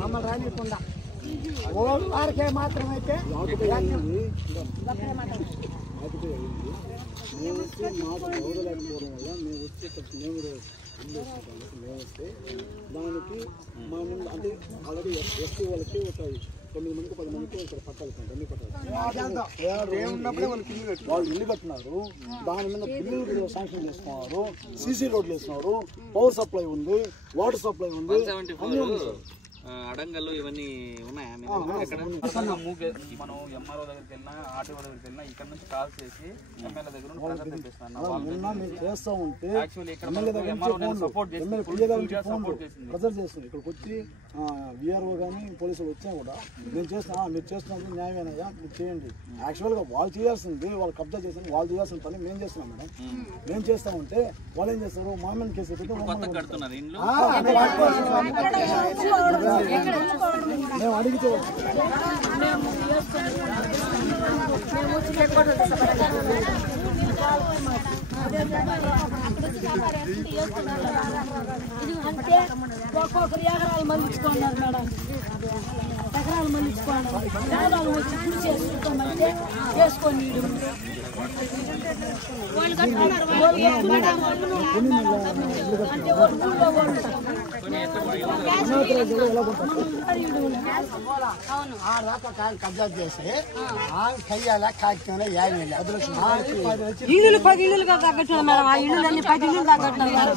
మమ్మల్ని రానికుండా వారికే మాత్రమైతే దానికి మా ముందు అంటే ఆల్రెడీ ఎస్టీ వాళ్ళకి ఒక 9 మందికి 10 మందికి ఇక్కడ పట్టాలి అన్ని పట్టాలి వాళ్ళు ఇల్లు కట్టినారు. దాని మీద బిల్లులు శాంక్షన్ చేసుకున్నారు, సీసీ రోడ్లు వేస్తున్నారు, పవర్ సప్లై ఉంది, వాటర్ సప్లై ఉంది, అడంగల్లో ఇవన్నీ ఉన్నాయా? మనం ఎంఆర్ఓ దగ్గరికి వెళ్ళినా ఆర్టీఓ దగ్గరికి వెళ్ళినా ఇక్కడ నుంచి కాల్ చేసి ఎమ్మెల్యే దగ్గర చేస్తా ఉంటే ప్రెజర్ చేస్తుంది. ఇక్కడికి వచ్చి విఆర్ఓ కానీ పోలీసులు వచ్చినా కూడా నేను చేస్తున్నా, మీరు చేస్తున్నది న్యాయమేనయ్యా, మీరు చేయండి. యాక్చువల్గా వాళ్ళు చేయాల్సింది, వాళ్ళు కబ్జా చేసింది వాళ్ళు చేయాల్సిన పని మేము చేస్తున్నాం మేడం. మేము చేస్తామంటే వాళ్ళు ఏం చేస్తారు, మా మీద కేసు పెట్టి మేము అడిగితే అంటే ఒక్కొక్కరు ఎకరాలు మళ్ళించుకున్నారు మేడం, ఎకరాలు మళ్ళించుకున్నారు. పేదలు వచ్చి పూజ చేసుకుంటామంటే చేసుకొని అంటే ఊళ్ళో కబ్జా చేసి కయ్యాల కాకితేనే ఇల్లు 10 ఇల్లులుగా కట్టిన మేడం. ఆ ఇల్లు 10 ఇల్లు కట్టినారు.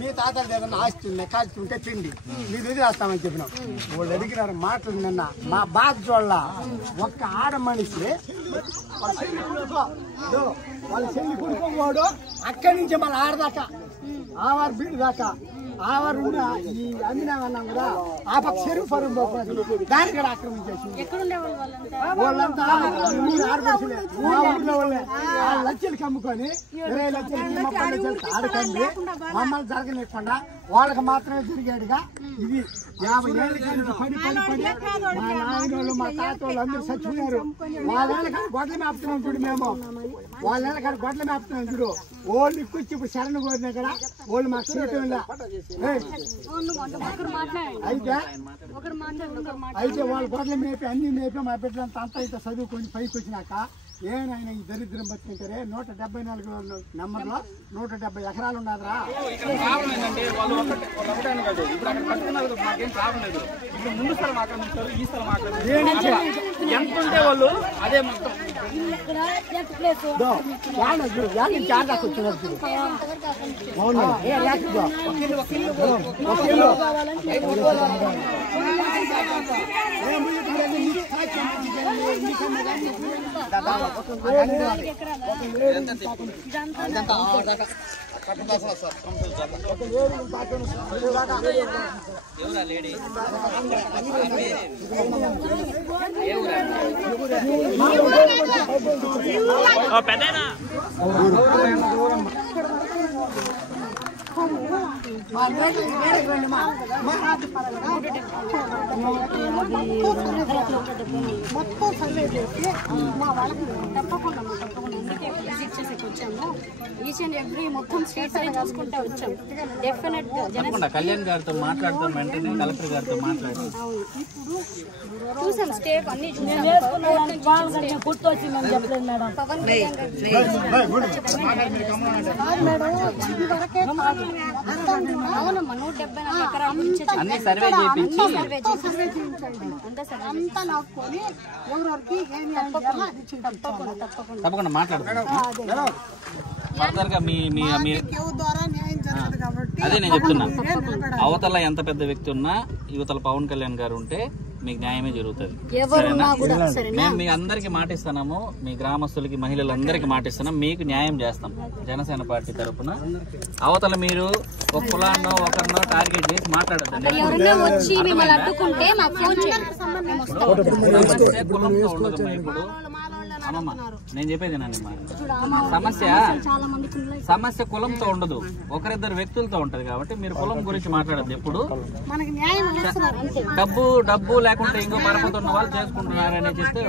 మీ తాతల దగ్గర ఆస్తి ఉన్నాయి, కాల్చుకుంటే తిండి మీరు ఇది రాస్తామని చెప్పినాం. వాళ్ళు అడిగినారు మాటలు. నిన్న మా బాధ చూడాల ఒక్క ఆడ మనిషి వాళ్ళ చెల్లి కొడుకోవాడు అక్కడి నుంచి మన ఆడదాకా ఆవారు బీడు దాకా ఆవారు ఈ అందినామన్నా కూడా ఆ పక్క చెరువు పరువు పోతుంది, దాన్ని కూడా ఆక్రమించేసి వాళ్ళంతా ఆడపడుచులే మా ఊళ్ళో వాళ్ళే 6 లక్షలకి అమ్ముకొని 20 లక్షలకి 30 లక్షలకి ఆడకండి మమ్మల్ని జరగలేకుండా వాళ్ళకి మాత్రమే తిరిగాడుగా. ఇది 50 ఏళ్ళకి పడి మా నాయన వాళ్ళు మా తాత వాళ్ళు అందరూ చచ్చిపోయారు. వాళ్ళ గొడ్ల మేపుతున్నాం చూడు, మేము వాళ్ళ గొడ్ల మేపుతున్నాం చూడు. వాళ్ళు ఇక్కొచ్చి ఇప్పుడు శరణ కోరినా కదా వాళ్ళు మాకు చేయటం లే. అయితే వాళ్ళ గొడ్ల మేపి అన్ని మేపి మా బిడ్డలంతా అంతా ఇంత చదువుకొని పైకి వచ్చినాక ఏమైనా ఈ దరిద్రం బతుకుంటారే 174 నెంబర్లో 170 ఎకరాలు ఉన్నదిరా. ముందు స్థలం ఆక్రమించారు, ఈ స్థలం ఆక్రమించారు. ఎంత ఉంటే వాళ్ళు అదే మొత్తం ఎవరా లేడీ పెద్దనా మొత్తం సర్వే చేసి మా వాళ్ళకి తప్పకుండా విజిట్ చేసేకి వచ్చాము. ఈచ్ అండ్ ఎవ్రీ మొత్తం స్ట్రీట్స్ అని చూసుకుంటూ వచ్చాము. డెఫినెట్ గా కళ్యాణ్ గారితో మాట్లాడతాం, వెంటనే కలెక్టర్ గారితో మాట్లాడారు. చూసాం స్టేప్ అన్ని చూసాం. గుర్తొచ్చి మేము చెప్పలేదు మేడం. పవన్ కళ్యాణ్ అవునమ్మా 174 ఎకరాలు అన్ని సర్వే చేయించి అంతా నాకుని ఎవరెవరికి ఏమి తప్పకుండా మాట్లాడతాం. ఫర్దర్గా అదే నేను చెప్తున్నా, అవతల ఎంత పెద్ద వ్యక్తి ఉన్నా యువతల పవన్ కళ్యాణ్ గారు ఉంటే మీకు న్యాయమే జరుగుతుంది. మేము మీ అందరికి మాటిస్తున్నాము, మీ గ్రామస్తులకి మహిళలందరికీ మాటిస్తున్నాం, మీకు న్యాయం చేస్తాం జనసేన పార్టీ తరఫున. అవతల మీరు ఒక కులాన్నో ఒకరినో టార్గెట్ చేసి మాట్లాడద్దు. కులంతో ఉండదు. ఇప్పుడు అమ్మమ్మ నేను చెప్పేది నండి, సమస్య సమస్య కులంతో ఉండదు, ఒకరిద్దరు వ్యక్తులతో ఉంటది. కాబట్టి మీరు కులం గురించి మాట్లాడద్దు ఎప్పుడు. మనకి న్యాయం చేస్తున్నారు అంతే. డబ్బు లేకుంటే ఇంకో పరపతి ఉన్న వాళ్ళు చేసుకుంటున్నారని చెప్తే